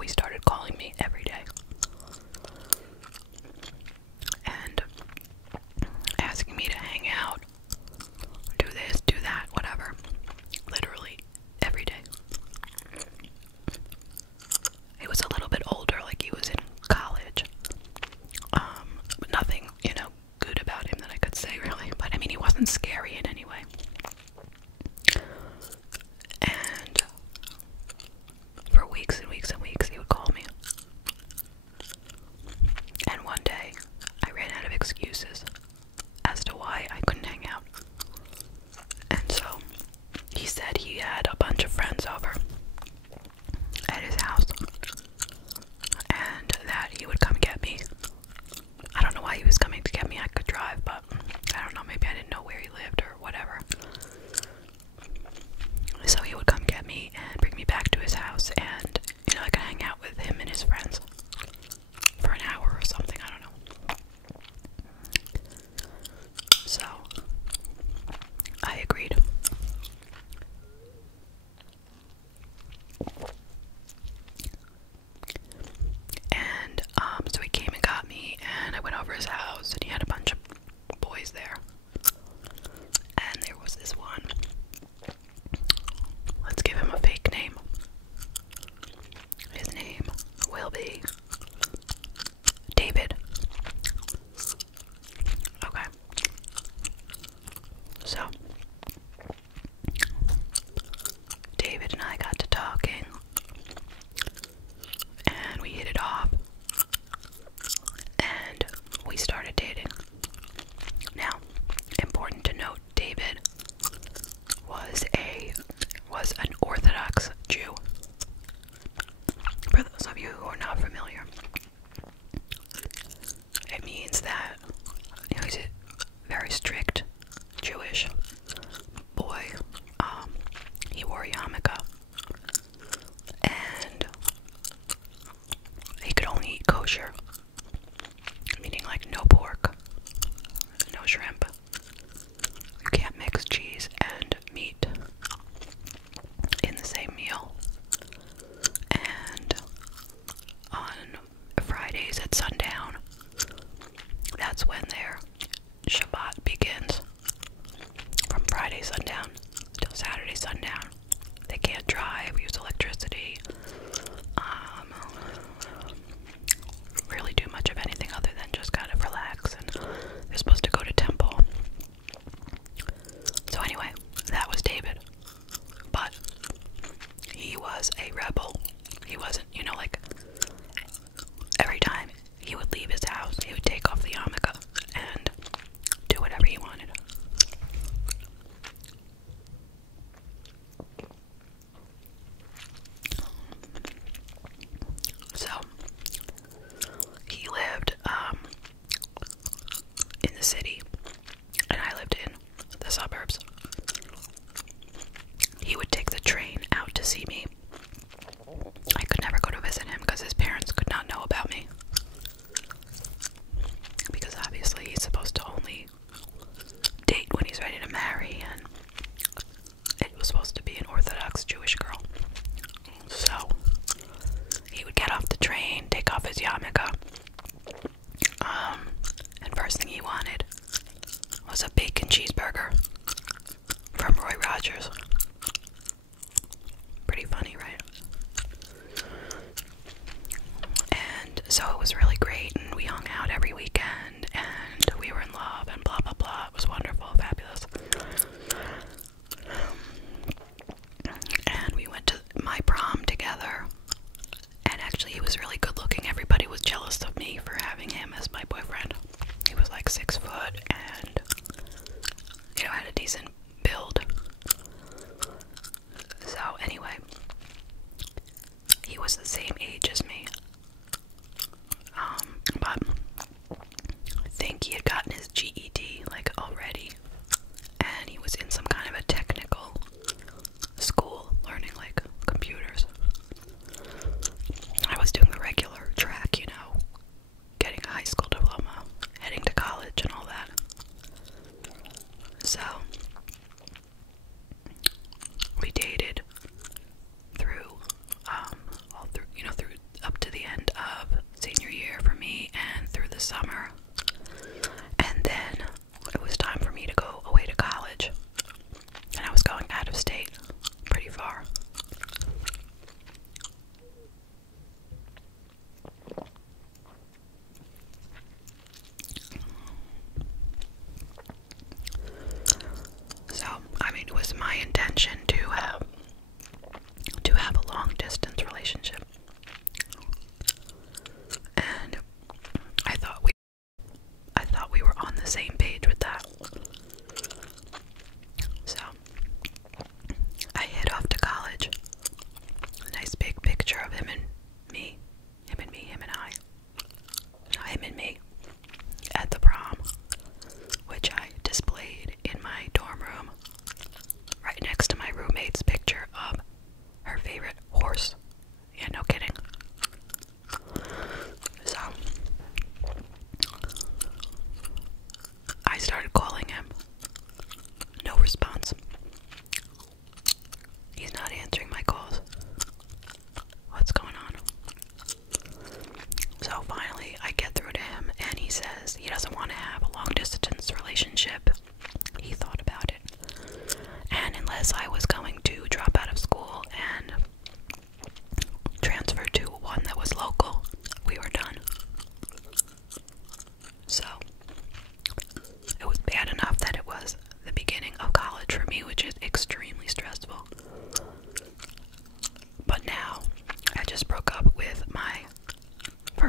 he started calling me every day and asking me to hang out, do this, do that, whatever. Literally every day. He was a little bit older, like he was in college. But nothing, good about him that I could say, really. But I mean, he wasn't scary in any way. And for weeks and weeks and weeks, he would call me. And one day, I ran out of excuses as to why I couldn't hang out. And so, he said he had a bunch of friends over at his house, and that he would come get me. I don't know why he was coming to get me. I could drive, but I don't know, maybe I didn't know where he lived or whatever. So he would come get me and bring me back to his house, and I could hang out with him and his friends for an hour or something, I don't know. So I agreed. And so he came and got me, and I went over his house, and he had a bunch of boys there. And there was this one. Let's give him a fake name. His name will be David. Okay. So, David and I got to talking, and we hit it off, and we started dating. Now, important to note, David was an Orthodox Jew. For those of you who are not familiar, it means that he's a very strict Jewish boy. He wore a yarmulke, and he could only eat kosher, meaning like no pork, no shrimp. You can't mix cheese and meat in the same meal. And on Fridays at sundown, that's when their Shabbat begins. From Friday sundown till Saturday sundown. They can't drive, use electricity, really do much of anything other than just kind of relax, and they're supposed to go to temple. So anyway, that was David. But he was a rebel. He wasn't, like, every time he would leave his house, he would take off the yarmulke and do whatever he wanted. So, he lived in the city, and I lived in the suburbs. He would take the train out to see me. I could never go to visit him because his parents could not know about me. Because obviously he's supposed to only date when he's ready to marry, and it was supposed to be an Orthodox Jewish girl. So he would get off the train, take off his yarmulke, and first thing he wanted was a bacon cheeseburger from Roy Rogers. Pretty funny, right? And so it was really great, and we hung out every weekend, and we were in love, and blah blah blah. It was wonderful, fabulous. And we went to my prom together, and actually he was really good looking. Everybody was jealous of me for having him as my boyfriend. He was like 6 foot and had a decent build. So anyway, he was the same age as me. But I think he had gotten his GED like already, and he was in some kind of a technical school learning like computers. I was doing the regular track, getting a high school diploma, heading to college and all that. So we dated through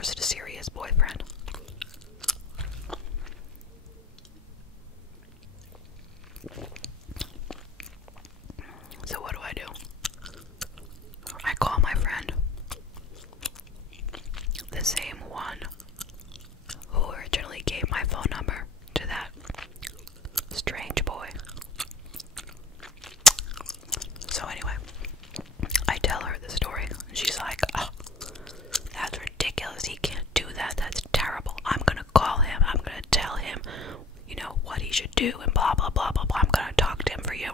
first serious boyfriend. So what do? I call my friend, the same one who originally gave my phone number to that strange boy. So anyway, I tell her the story, and she's like, oh, that's ridiculous, he can't do that, that's terrible, I'm gonna call him, I'm gonna tell him, you know, what he should do, and blah blah blah blah blah, I'm gonna talk to him for you.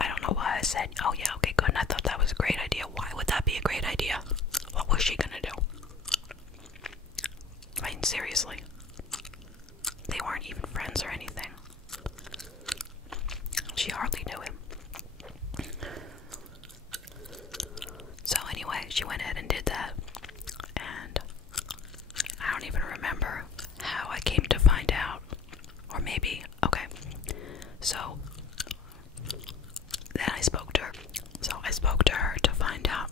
I don't know why I said, oh yeah, okay, good, and I thought that was a great idea. Why would that be a great idea? What was she gonna do? I mean, seriously. They weren't even friends or anything. She hardly knew him. So anyway, she went ahead and did that. And I don't even remember how I came to find out. Or maybe, okay. So then I spoke to her. So I spoke to her to find out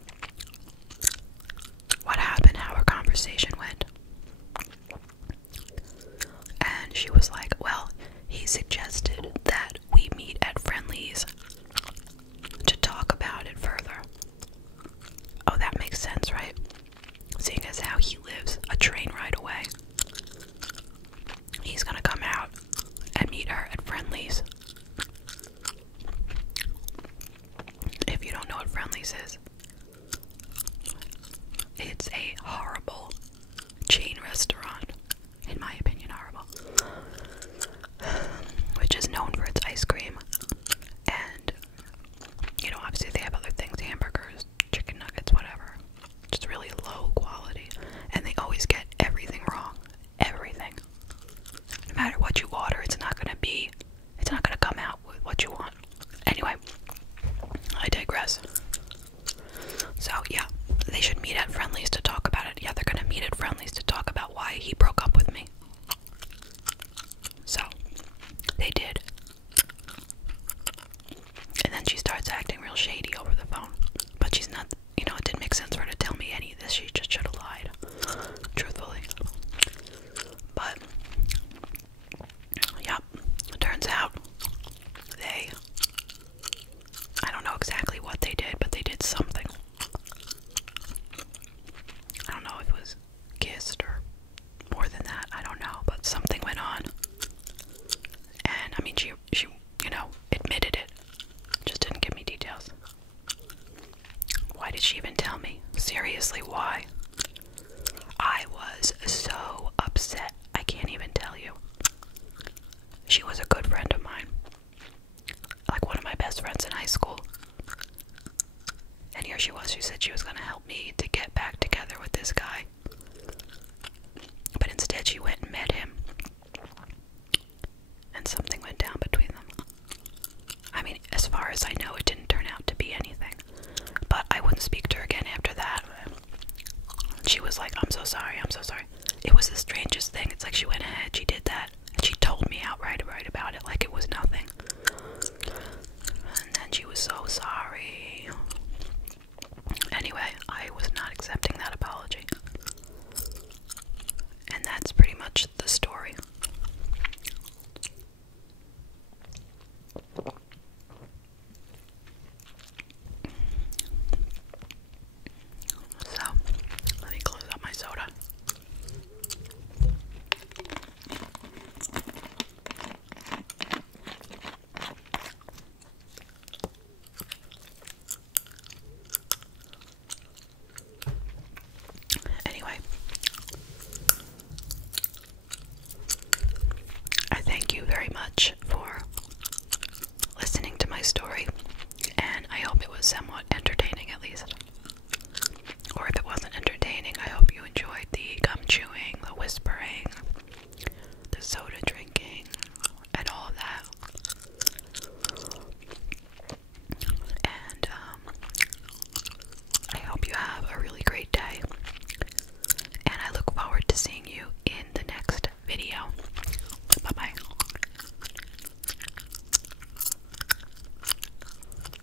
what happened, how our conversation went. And she was like, well, he suggested that we meet at Friendly's to talk about it further. Oh, that makes sense, right? Seeing as how he lives a train ride away. He's gonna come out and meet her at Friendly's. If you don't know what Friendly's is, it's a horrible chain restaurant, in my opinion, horrible, which is known for its ice cream, and, you know, obviously they have other things, hamburgers, chicken nuggets, whatever, just really low quality, and they always get everything wrong, everything. No matter what you order, it's not gonna come out with what you want. Anyway, I digress. So yeah, they should meet at Friendly's to talk about it. Yeah, they're gonna meet at Friendly's to talk about why he broke up with me. So they did. And then she starts acting real shady over the phone. But she's not, you know, it didn't make sense for her to tell me any of this. She just should have lied, truthfully. But yeah, it turns out I don't know exactly what they did, but they did something. I don't know if it was kissed or more than that, I don't know, but something went on. And I mean, she you know, admitted it, just didn't give me details. Why did she even tell me? Seriously, why? I was so upset, I can't even tell you. She was a good friend of mine, like one of my best friends in high school. And here she was, she said she was going to help me to get back together with this guy. But instead she went and met him. And something went down between them. I mean, as far as I know, it didn't turn out to be anything. But I wouldn't speak to her again after that. She was like, I'm so sorry, I'm so sorry. It was the strangest thing. It's like she went ahead, she did that, and she told me outright about it like it was nothing. And then she was so sorry. Anyway, I was not accepting that apology. And that's pretty much the story. So, let me close up my soda. Anyway, I thank you very much for listening to my story, and I hope it was somewhat entertaining at least. Or if it wasn't entertaining, I hope you enjoyed the gum chewing, the whispering, the soda